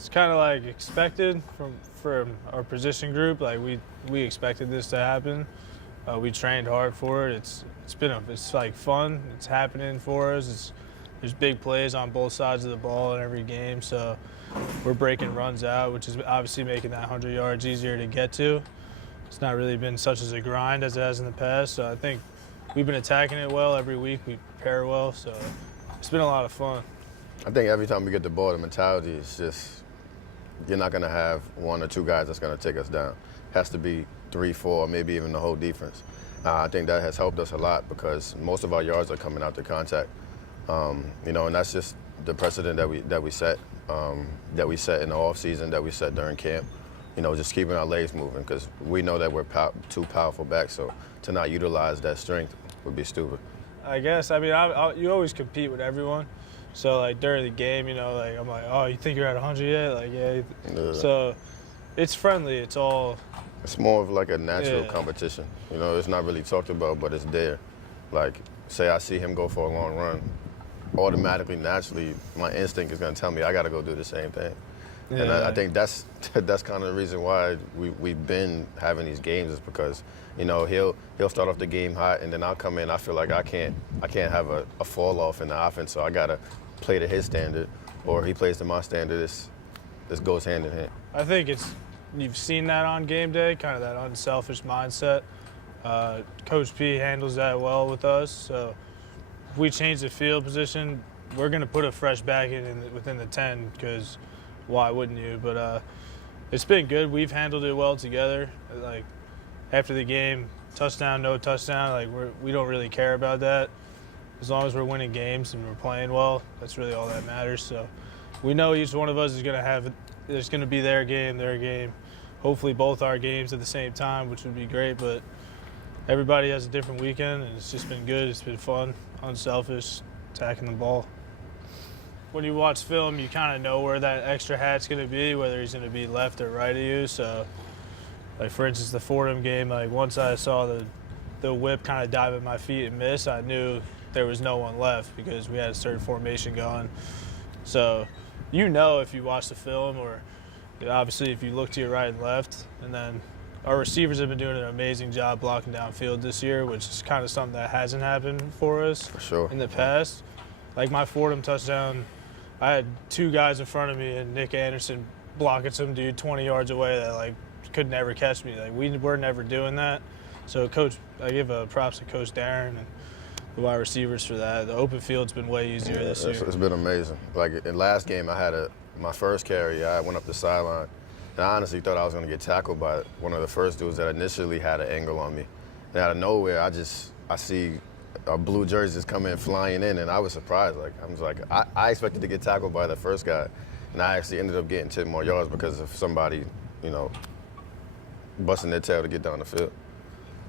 It's kind of like expected from our position group. Like we expected this to happen. We trained hard for it. It's like fun. It's happening for us. There's big plays on both sides of the ball in every game. So we're breaking runs out, which is obviously making that 100 yards easier to get to. It's not really been such as a grind as it has in the past. So I think we've been attacking it well every week. We prepare well. So it's been a lot of fun. I think every time we get the ball, the mentality is just you're not going to have one or two guys that's going to take us down. It has to be 3, 4, maybe even the whole defense. I think that has helped us a lot because most of our yards are coming out to contact. And that's just the precedent that we set in the off season, that we set during camp. Just keeping our legs moving because we know that we're two powerful backs. So to not utilize that strength would be stupid. I guess. You always compete with everyone. So like during the game, I'm like, oh, you think you're at 100 yet? Like, yeah. So it's friendly. It's more of like a natural competition. It's not really talked about, but it's there. Like, say I see him go for a long run, automatically, naturally, my instinct is going to tell me I got to go do the same thing. Yeah. And I think that's kind of the reason why we've been having these games is because, he'll start off the game hot, and then I'll come in. I feel like I can't have a fall off in the offense, so I got to play to his standard, or he plays to my standard. This goes hand in hand. I think you've seen that on game day, kind of that unselfish mindset. Coach P handles that well with us. So if we change the field position, we're going to put a fresh back within the 10 because why wouldn't you? But it's been good. We've handled it well together. Like after the game, touchdown, no touchdown, like we don't really care about that. As long as we're winning games and we're playing well, that's really all that matters. So we know each one of us is going to there's going to be their game. Hopefully both our games at the same time, which would be great. But everybody has a different weekend, and it's just been good. It's been fun, unselfish, attacking the ball. When you watch film, you kind of know where that extra hat's going to be, whether he's going to be left or right of you. So, like for instance, the Fordham game, like once I saw the whip kind of dive at my feet and miss, I knew there was no one left because we had a certain formation going. So, if you watch the film, or obviously if you look to your right and left, and then our receivers have been doing an amazing job blocking downfield this year, which is kind of something that hasn't happened for us for sure in the past. Like my Fordham touchdown, I had two guys in front of me and Nick Anderson blocking some dude 20 yards away that like could never catch me. Like we're never doing that. So I give props to Coach Darren and the wide receivers for that. The open field's been way easier this year. It's been amazing. Like in last game, I had my first carry. I went up the sideline, and I honestly thought I was going to get tackled by one of the first dudes that initially had an angle on me. And out of nowhere, I see a blue jerseys coming flying in, and I was surprised. I expected to get tackled by the first guy, and I actually ended up getting 10 more yards because of somebody, busting their tail to get down the field.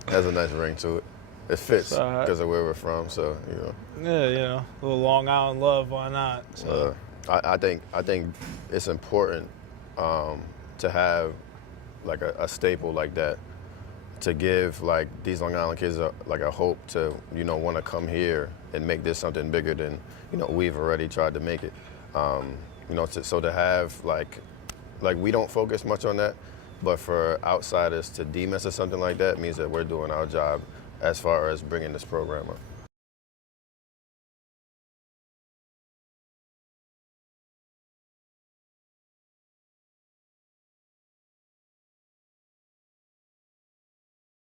Has a nice ring to it. It fits because of where we're from, so Yeah, a little Long Island love, why not? So. I think it's important to have like a staple like that to give like these Long Island kids a hope to want to come here and make this something bigger than we've already tried to make it. So to have like we don't focus much on that, but for outsiders to deem us as something like that means that we're doing our job as far as bringing this program up.